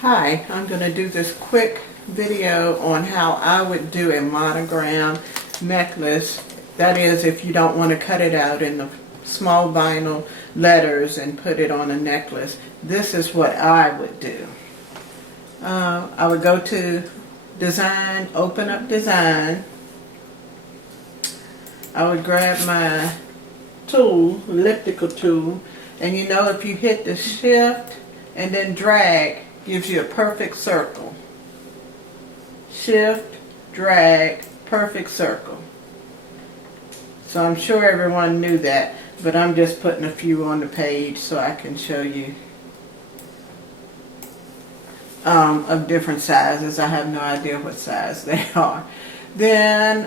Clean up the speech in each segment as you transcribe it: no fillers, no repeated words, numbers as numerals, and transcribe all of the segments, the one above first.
Hi, I'm going to do this quick video on how I would do a monogram necklace. That is, if you don't want to cut it out in the small vinyl letters and put it on a necklace. This is what I would do. I would go to Design, open up Design. I would grab my tool, elliptical tool, and you know if you hit the shift and then drag, gives you a perfect circle. Shift, drag, perfect circle. So I'm sure everyone knew that, but I'm just putting a few on the page so I can show you of different sizes. I have no idea what size they are. Then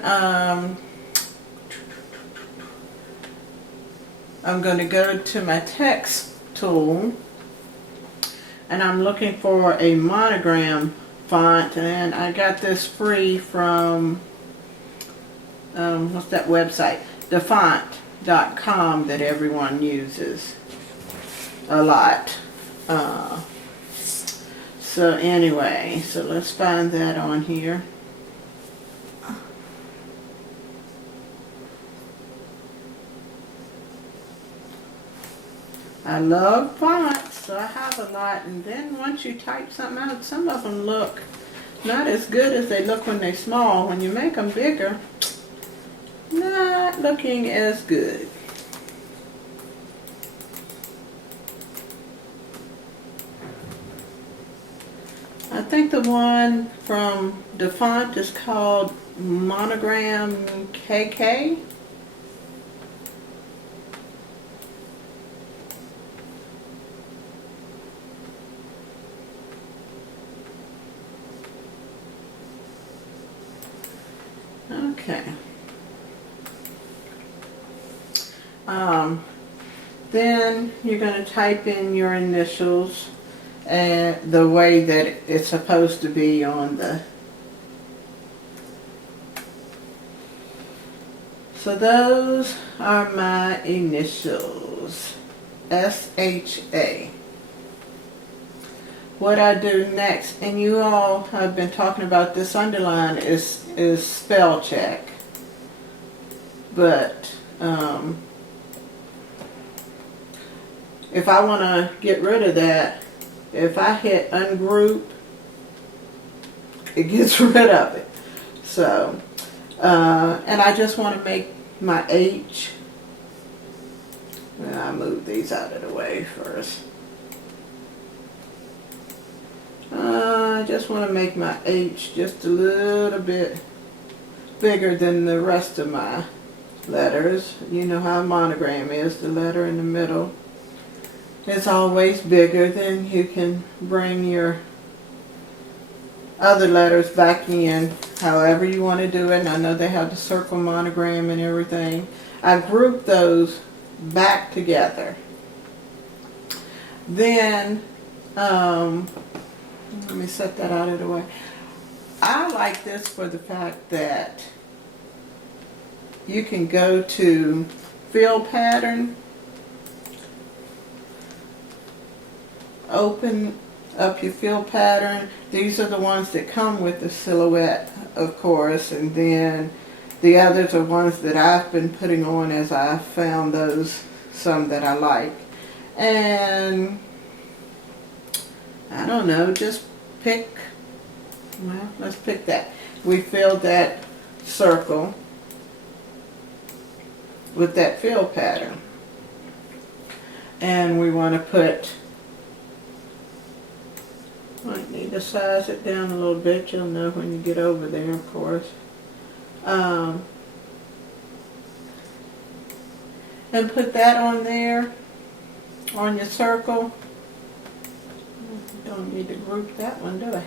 I'm going to go to my text tool, and I'm looking for a monogram font, and I got this free from what's that website, thefont.com, that everyone uses a lot. So anyway, so let's find that on here. I love fonts, so I have a lot, and then once you type something out, some of them look not as good as they look when they're small. When you make them bigger, not looking as good. I think the one from the font is called Monogram KK. Okay. Then you're going to type in your initials and the way that it's supposed to be on the. So those are my initials, SHA. What I do next, and you all have been talking about this underline, is spell check. But if I want to get rid of that, if I hit ungroup, it gets rid of it. So, and I just want to make my H. And I move these out of the way first. I just want to make my H just a little bit bigger than the rest of my letters. You know how a monogram is, the letter in the middle. It's always bigger. Then you can bring your other letters back in however you want to do it. And I know they have the circle monogram and everything. I group those back together. Then let me set that out of the way. I like this for the fact that you can go to fill pattern, open up your fill pattern. These are the ones that come with the silhouette, of course, and then the others are ones that I've been putting on as I found those, some that I like. And I don't know, just pick, well, let's pick that. We filled that circle with that fill pattern. And we want to put, might need to size it down a little bit. You'll know when you get over there, of course. And put that on there, on your circle. Don't need to group that one, do I?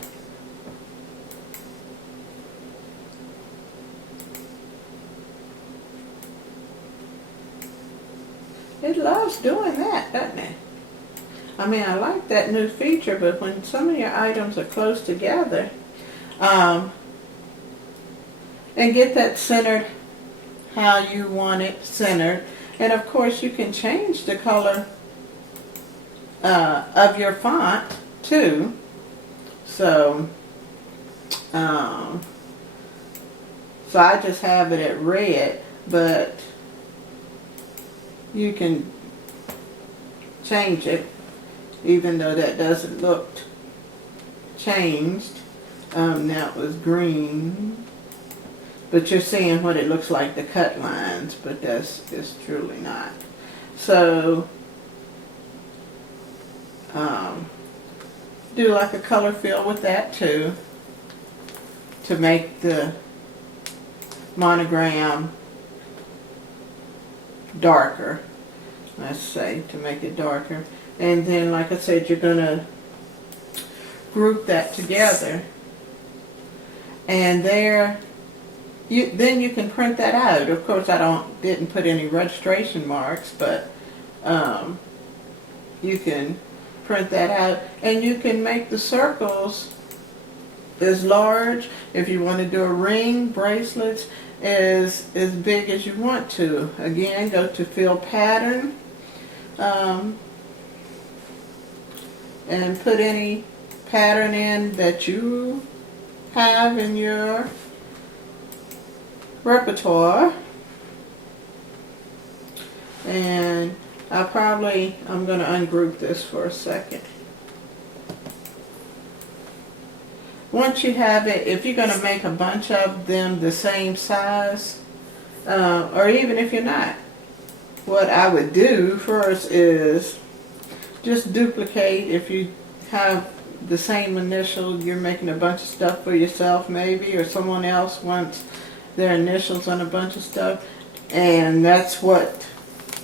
It loves doing that, doesn't it? I mean, I like that new feature, but when some of your items are close together, and get that centered how you want it centered. And of course you can change the color of your font too. So, so I just have it at red, but you can change it, even though that doesn't look changed. Now it was green, but you're seeing what it looks like, the cut lines, but that's truly not. So, do like a color fill with that too, to make the monogram darker, let's say, to make it darker. And then, like I said, you're going to group that together, and then you can print that out. Of course, I didn't put any registration marks, but you can print that out, and you can make the circles as large, if you want to do a ring, bracelets, as big as you want to. Again, go to fill pattern, and put any pattern in that you have in your repertoire. And I'm going to ungroup this for a second. Once you have it, if you're going to make a bunch of them the same size, or even if you're not, what I would do first is just duplicate. If you have the same initial, you're making a bunch of stuff for yourself maybe, or someone else wants their initials on a bunch of stuff, and that's what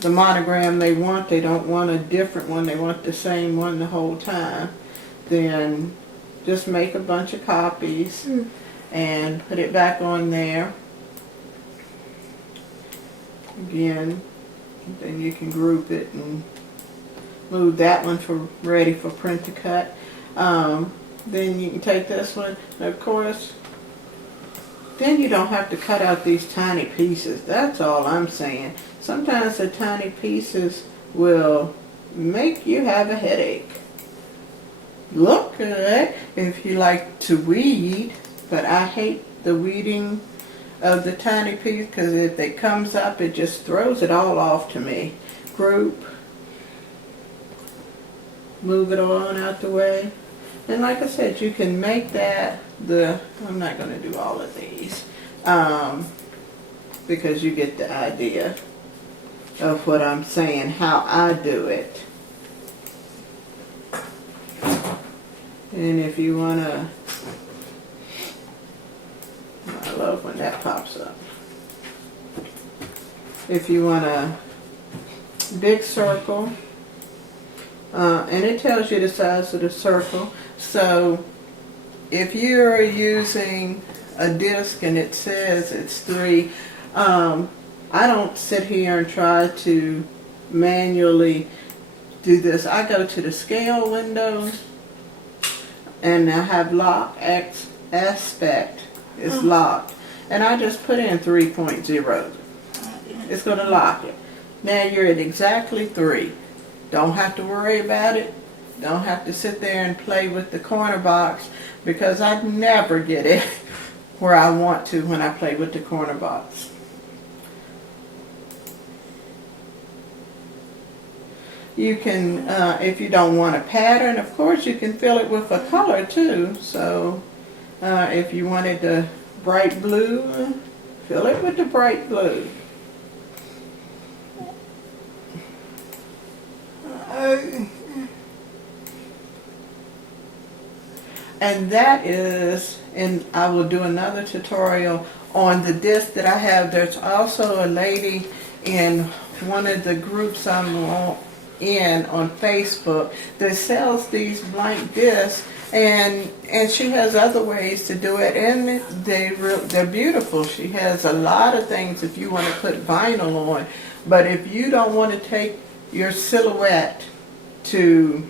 the monogram they want. They don't want a different one, they want the same one the whole time. Then just make a bunch of copies and put it back on there. Again, then you can group it and move that one for ready for print to cut. Then you can take this one, and of course, then you don't have to cut out these tiny pieces. That's all I'm saying. Sometimes the tiny pieces will make you have a headache. Look good if you like to weed, but I hate the weeding of the tiny piece, because if it comes up, it just throws it all off to me. Group, move it on out the way. And like I said, you can make that I'm not going to do all of these, because you get the idea of what I'm saying, how I do it. And if you want to, I love when that pops up. If you want a big circle, and it tells you the size of the circle. So if you're using a disc and it says it's 3, I don't sit here and try to manually do this. I go to the scale window, and I have lock aspect is locked, and I just put in 3.0. It's going to lock it. Now you're at exactly 3. Don't have to worry about it. Don't have to sit there and play with the corner box, because I never get it where I want to when I play with the corner box. You can, if you don't want a pattern, of course you can fill it with a color too. So if you wanted the bright blue, fill it with the bright blue. And that is, and I will do another tutorial on the disc that I have. There's also a lady in one of the groups I'm in on Facebook that sells these blank discs, and she has other ways to do it, and they're beautiful. She has a lot of things if you want to put vinyl on, but if you don't want to take your silhouette to,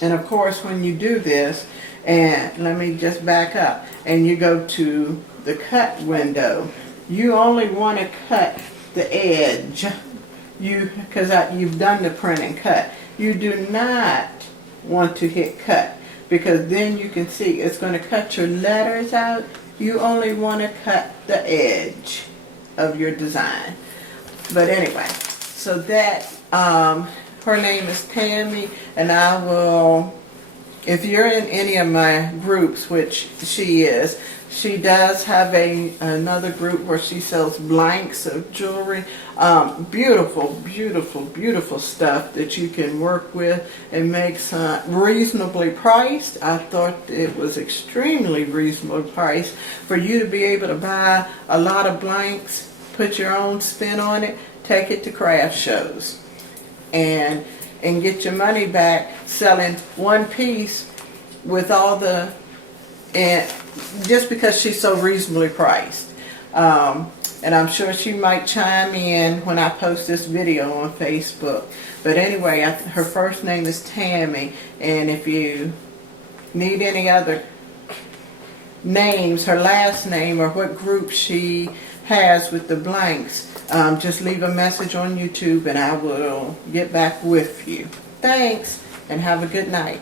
and of course when you do this, and let me just back up, and you go to the cut window, you only want to cut the edge, because you've done the print and cut. You do not want to hit cut. because then you can see it's going to cut your letters out. You only want to cut the edge of your design. But anyway, so that, her name is Tammy, and I will, if you're in any of my groups, which she is, she does have another group where she sells blanks of jewelry. Beautiful, beautiful, beautiful stuff that you can work with and makes reasonably priced. I thought it was extremely reasonably priced for you to be able to buy a lot of blanks, put your own spin on it, take it to craft shows, and get your money back selling one piece with all the, and just because she's so reasonably priced. And I'm sure she might chime in when I post this video on Facebook. But anyway, her first name is Tammy, and if you need any other names, her last name, or what group she has with the blanks, just leave a message on YouTube and I will get back with you. Thanks, and have a good night.